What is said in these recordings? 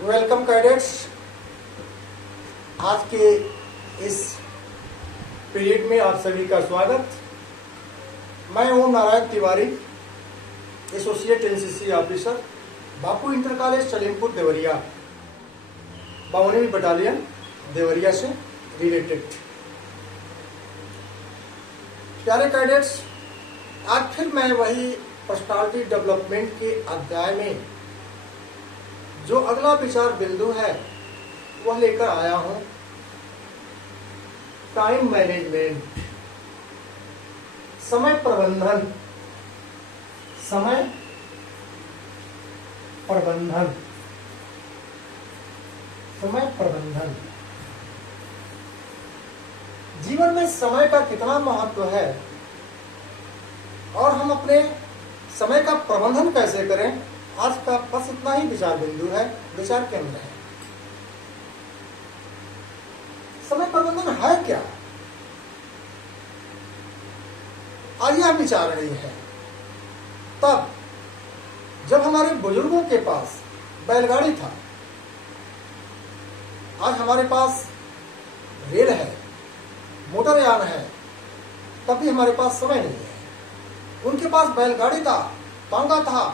Welcome cadets. आज के इस पीरियड में आप सभी का स्वागत। मैं Om Narayan Tiwari, associate NCC officer, Bapu inter college Salempur Deoria, 52वीं बटालियन देवरिया से रिलेटेड। प्यारे कैडेट्स, आज फिर मैं वही पर्सनालिटी डेवलपमेंट के अध्याय में जो अगला विचार बिंदु है वह लेकर आया हूं। टाइम मैनेजमेंट, समय प्रबंधन। समय प्रबंधन, समय प्रबंधन। जीवन में समय का कितना महत्व है और हम अपने समय का प्रबंधन कैसे करें, आज का बस इतना ही विचार बिंदु है, विचार केंद्र है। समय प्रबंधन है क्या, आज यह विचारणीय है। तब जब हमारे बुजुर्गों के पास बैलगाड़ी था, आज हमारे पास रेल है, मोटरयान है, तब भी हमारे पास समय नहीं है। उनके पास बैलगाड़ी था, तांगा था,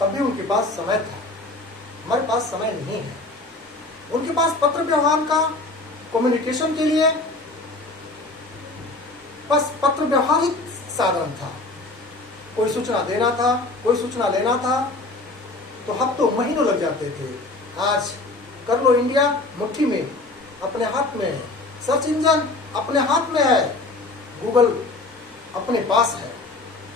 तब भी उनके पास समय था, हमारे पास समय नहीं है। उनके पास पत्र व्यवहार का कम्युनिकेशन के लिए बस पत्र व्यवहार ही साधन था। कोई सूचना देना था, कोई सूचना लेना था तो हफ्तों महीनों लग जाते थे। आज कर लो इंडिया मुट्ठी में, अपने हाथ में है। सर्च इंजन अपने हाथ में है, गूगल अपने पास है,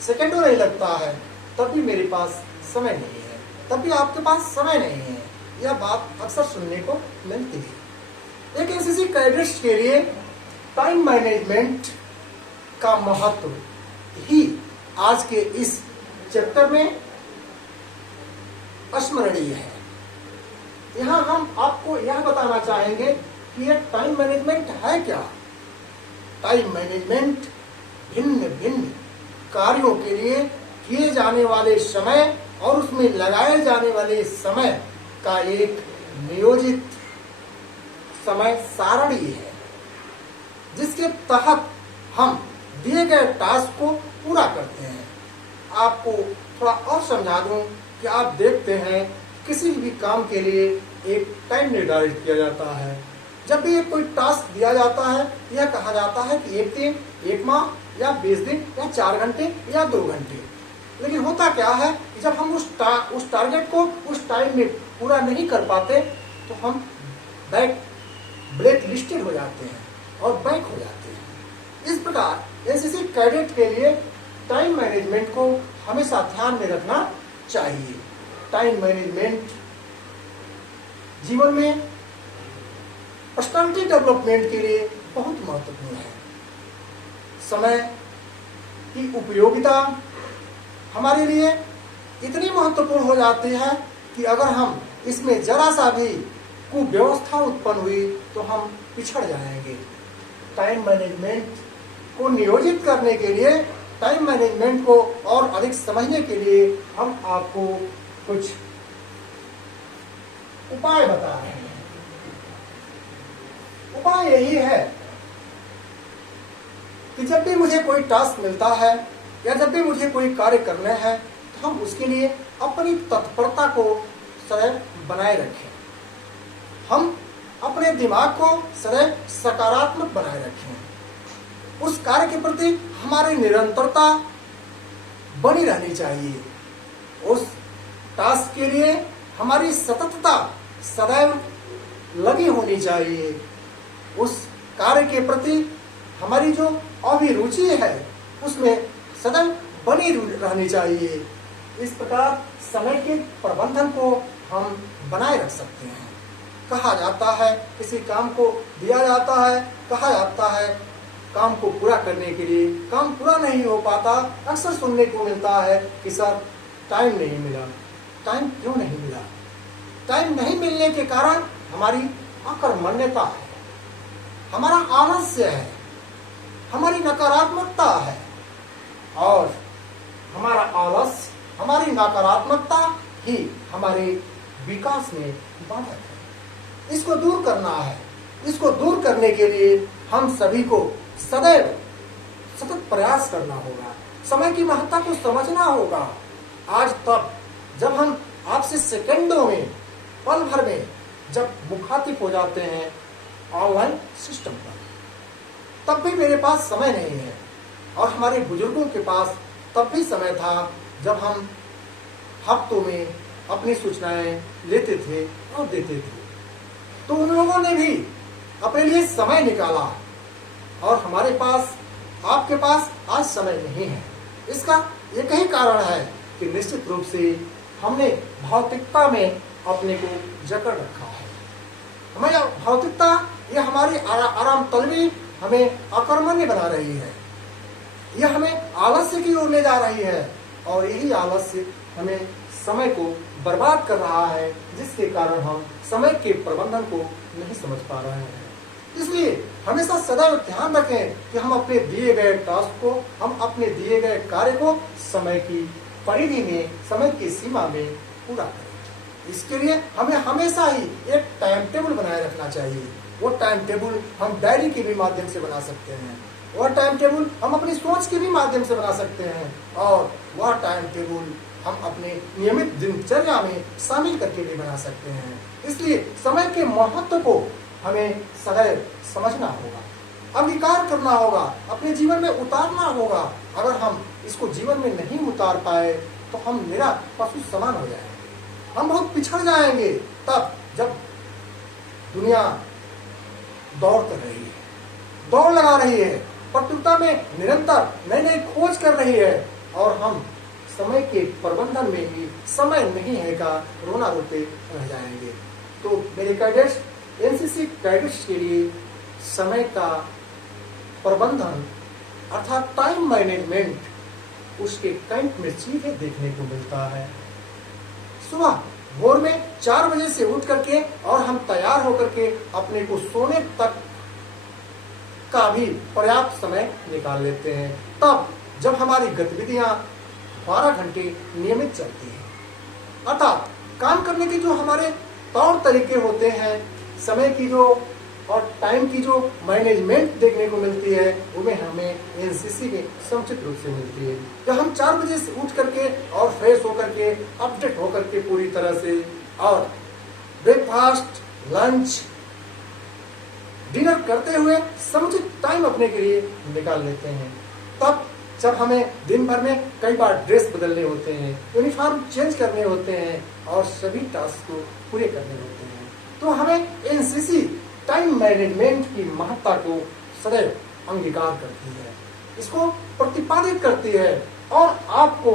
सेकेंडों नहीं लगता है, तब भी मेरे पास समय नहीं है, तब भी आपके पास समय नहीं है। यह बात अक्सर सुनने को मिलती है। एक एनसीसी कैडेट्स के लिए टाइम मैनेजमेंट का महत्व ही आज के इस चैप्टर में स्मरणीय है। यहाँ हम आपको यह बताना चाहेंगे कि यह टाइम मैनेजमेंट है क्या। टाइम मैनेजमेंट भिन्न भिन्न कार्यों के लिए किए जाने वाले समय और उसमें लगाए जाने वाले समय का एक नियोजित समय सारणी है, जिसके तहत हम दिए गए टास्क को पूरा करते हैं। आपको थोड़ा और समझा दूं कि आप देखते हैं किसी भी काम के लिए एक टाइम निर्धारित किया जाता है। जब भी कोई टास्क दिया जाता है, यह कहा जाता है कि एक दिन, एक माह या 20 दिन या 4 घंटे या 2 घंटे। लेकिन होता क्या है कि जब हम उस टारगेट को उस टाइम में पूरा नहीं कर पाते तो हम ब्लैक लिस्टेड हो जाते हैं और बैक हो जाते हैं। इस प्रकार एनसीसी कैडेट के लिए टाइम मैनेजमेंट को हमेशा ध्यान में रखना चाहिए। टाइम मैनेजमेंट जीवन में पर्सनालिटी डेवलपमेंट के लिए बहुत महत्वपूर्ण है। समय की उपयोगिता हमारे लिए इतनी महत्वपूर्ण हो जाती है कि अगर हम इसमें जरा सा भी कुव्यवस्था उत्पन्न हुई तो हम पिछड़ जाएंगे। टाइम मैनेजमेंट को नियोजित करने के लिए, टाइम मैनेजमेंट को और अधिक समझने के लिए हम आपको कुछ उपाय बता रहे हैं। उपाय यही है कि जब भी मुझे कोई टास्क मिलता है या जब भी मुझे कोई कार्य करना है तो हम उसके लिए अपनी तत्परता को सदैव बनाए रखें। हम अपने दिमाग को सदैव सकारात्मक बनाए रखें। उस कार्य के प्रति हमारी निरंतरता बनी रहनी चाहिए। उस टास्क के लिए हमारी सततता सदैव लगी होनी चाहिए। उस कार्य के प्रति हमारी जो अभिरुचि है उसमें सदैव बनी रहनी चाहिए। इस प्रकार समय के प्रबंधन को हम बनाए रख सकते हैं। कहा जाता है किसी काम को दिया जाता है, कहा जाता है काम को पूरा करने के लिए, काम पूरा नहीं हो पाता। अक्सर सुनने को मिलता है कि सर टाइम नहीं मिला। टाइम क्यों नहीं मिला? टाइम नहीं मिलने के कारण हमारी अकर्मण्यता है, हमारा आलस्य है, हमारी नकारात्मकता है। और हमारा आलस्य, हमारी नकारात्मकता ही हमारे विकास में बाधक है। इसको दूर करना है। इसको दूर करने के लिए हम सभी को सदैव सतत प्रयास करना होगा। समय की महत्ता को समझना होगा। आज तब जब हम आपसे सेकंडों में, पल भर में जब मुखातिब हो जाते हैं ऑनलाइन सिस्टम पर, तब भी मेरे पास समय नहीं है। और हमारे बुजुर्गों के पास तब भी समय था जब हम हफ्तों में अपनी सूचनाएं लेते थे और देते थे। तो उन लोगों ने भी अपने लिए समय निकाला और हमारे पास, आपके पास आज समय नहीं है। इसका एक ही कारण है कि निश्चित रूप से हमने भौतिकता में अपने को जकड़ रखा है। हमें भौतिकता, ये हमारी आराम तलबी हमें अकर्मण्य बना रही है। यह हमें आलस्य की ओर ले जा रही है और यही आलस्य हमें समय को बर्बाद कर रहा है, जिसके कारण हम समय के प्रबंधन को नहीं समझ पा रहे हैं। इसलिए हमेशा सदैव ध्यान रखें कि हम अपने दिए गए टास्क को, हम अपने दिए गए कार्य को समय की परिधि में, समय की सीमा में पूरा करें। इसके लिए हमें हमेशा ही एक टाइम टेबल बनाए रखना चाहिए। वो टाइम टेबल हम डायरी के भी माध्यम से बना सकते हैं, वह टाइम टेबल हम अपनी सोच के भी माध्यम से बना सकते हैं, और वह टाइम टेबल हम अपने नियमित दिनचर्या में शामिल करके भी बना सकते हैं। इसलिए समय के महत्व को हमें सदैव समझना होगा, अंगीकार करना होगा, अपने जीवन में उतारना होगा। अगर हम इसको जीवन में नहीं उतार पाए तो हम मेरा पशु समान हो जाएंगे, हम बहुत पिछड़ जाएंगे। तब जब दुनिया दौड़ कर रही है, दौड़ लगा रही है, प्रतियोगिता में निरंतर नई नई खोज कर रही है, और हम समय के प्रबंधन में ही समय नहीं है का रोना रोते रह जाएंगे। तो मेरे कैडेट्स, एनसीसी कैडेट्स के लिए समय का प्रबंधन अर्थात टाइम मैनेजमेंट उसके कैंप में सीधे देखने को मिलता है। सुबह भोर में 4 बजे से उठ करके और हम तैयार होकर के अपने को सोने तक का भी पर्याप्त समय निकाल लेते हैं। तब जब हमारी गतिविधियां 12 घंटे नियमित चलती हैं, अर्थात काम करने के जो हमारे तौर तरीके होते हैं, समय की जो और टाइम की जो मैनेजमेंट देखने को मिलती है, उन्हें हमें एनसीसी में समुचित रूप से मिलती है। जब हम 4 बजे से उठ करके और फ्रेश होकर के, अपडेट होकर के पूरी तरह से, और ब्रेकफास्ट, लंच, डिनर करते हुए समुचित टाइम अपने के लिए निकाल लेते हैं, तब जब हमें दिन भर में कई बार ड्रेस बदलने होते हैं, यूनिफॉर्म चेंज करने होते हैं और सभी टास्क को पूरे करने होते हैं, तो हमें एनसीसी टाइम मैनेजमेंट की महत्ता को सदैव अंगीकार करती है, इसको प्रतिपादित करती है और आपको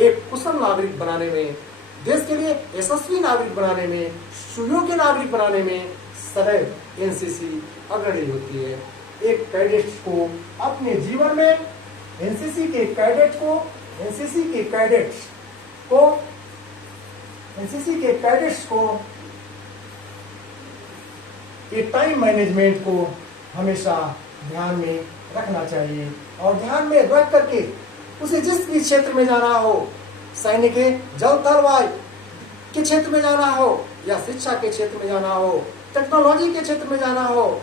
एक कुशल नागरिक बनाने में, देश के लिए यशस्वी नागरिक बनाने में, सुयोग्य नागरिक बनाने में सदैव एनसीसी अग्रणी होती है। एक कैडेट को अपने जीवन में, एनसीसी के कैडेट्स को ये टाइम मैनेजमेंट को हमेशा ध्यान में रखना चाहिए, और ध्यान में रख करके उसे जिस भी क्षेत्र में जाना हो, सैनिक, जल थल वायु के क्षेत्र में जाना हो, या शिक्षा के क्षेत्र में जाना हो, टेक्नोलॉजी के क्षेत्र में जाना हो,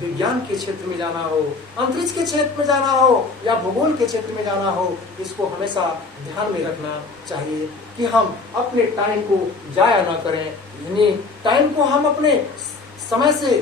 विज्ञान के क्षेत्र में जाना हो, अंतरिक्ष के क्षेत्र में जाना हो, या भूगोल के क्षेत्र में जाना हो, इसको हमेशा ध्यान में रखना चाहिए कि हम अपने टाइम को जाया ना करें। यानी टाइम को हम अपने समय से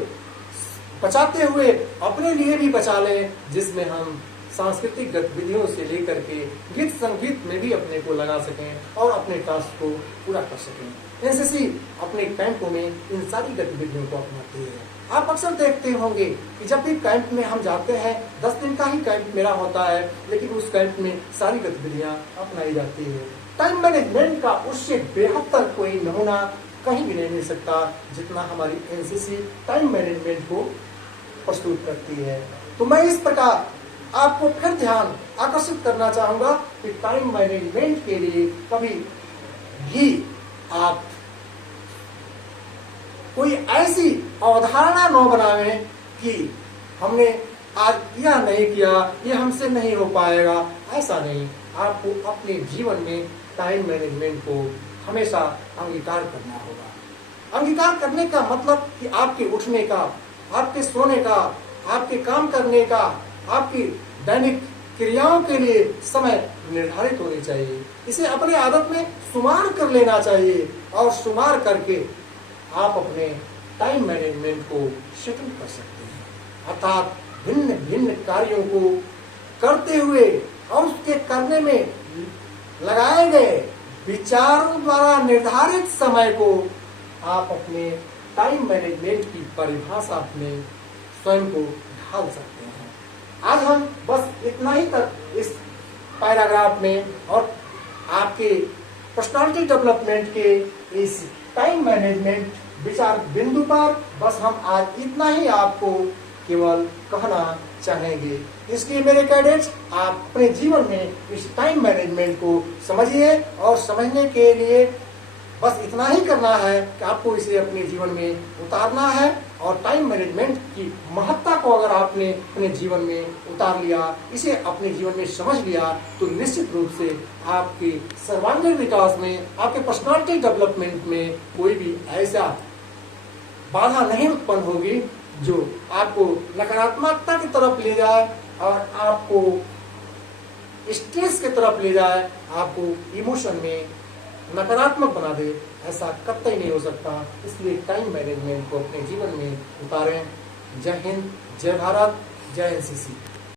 बचाते हुए अपने लिए भी बचा लें, जिसमें हम सांस्कृतिक गतिविधियों से लेकर के गीत संगीत में भी अपने को लगा सकें और अपने टास्क को पूरा कर सकें। एनसीसी अपने कैंपों में इन सारी गतिविधियों को अपनाती है। आप अक्सर देखते होंगे कि जब भी कैंप में हम जाते हैं, 10 दिन का ही कैंप मेरा होता है, लेकिन उस कैंप में सारी गतिविधियां अपनाई जाती है। टाइम मैनेजमेंट का उससे बेहतर कोई नमूना कहीं भी नहीं मिल सकता जितना हमारी एनसीसी टाइम मैनेजमेंट को प्रस्तुत करती है। तो मैं इस प्रकार आपको फिर ध्यान आकर्षित करना चाहूंगा कि टाइम मैनेजमेंट के लिए कभी भी आप कोई ऐसी अवधारणा न बनावें कि हमने आज यह नहीं किया, यह हमसे नहीं हो पाएगा। ऐसा नहीं, आपको अपने जीवन में टाइम मैनेजमेंट को हमेशा अंगीकार करना होगा। अंगीकार करने का मतलब कि आपके उठने का, आपके सोने का, आपके काम करने का, आपकी दैनिक क्रियाओं के लिए समय निर्धारित होनी चाहिए। इसे अपने आदत में शुमार कर लेना चाहिए और शुमार करके आप अपने टाइम मैनेजमेंट को सेटल कर सकते हैं। अर्थात भिन्न भिन्न कार्यों को करते हुए और उसके करने में लगाए गए विचारों द्वारा निर्धारित समय को आप अपने टाइम मैनेजमेंट की परिभाषा में स्वयं को ढाल सकते हैं। आज हम बस इतना ही तक इस पैराग्राफ में और आपके पर्सनालिटी डेवलपमेंट के इस टाइम मैनेजमेंट विचार बिंदु पर बस हम आज इतना ही आपको केवल कहना चाहेंगे। इसलिए मेरे कैडेट्स, आप अपने जीवन में इस टाइम मैनेजमेंट को समझिए और समझने के लिए बस इतना ही करना है कि आपको इसे अपने जीवन में उतारना है। और टाइम मैनेजमेंट की महत्ता को अगर आपने अपने जीवन में उतार लिया, इसे अपने जीवन में समझ लिया, तो निश्चित रूप से आपके सर्वांगीण विकास में, आपके पर्सनालिटी डेवलपमेंट में कोई भी ऐसा बाधा नहीं उत्पन्न होगी जो आपको नकारात्मकता की तरफ ले जाए और आपको स्ट्रेस की तरफ ले जाए, आपको इमोशन में नकारात्मक बना दे। ऐसा कतई नहीं हो सकता। इसलिए टाइम मैनेजमेंट को अपने जीवन में उतारें। जय हिंद, जय भारत, जय एनसीसी।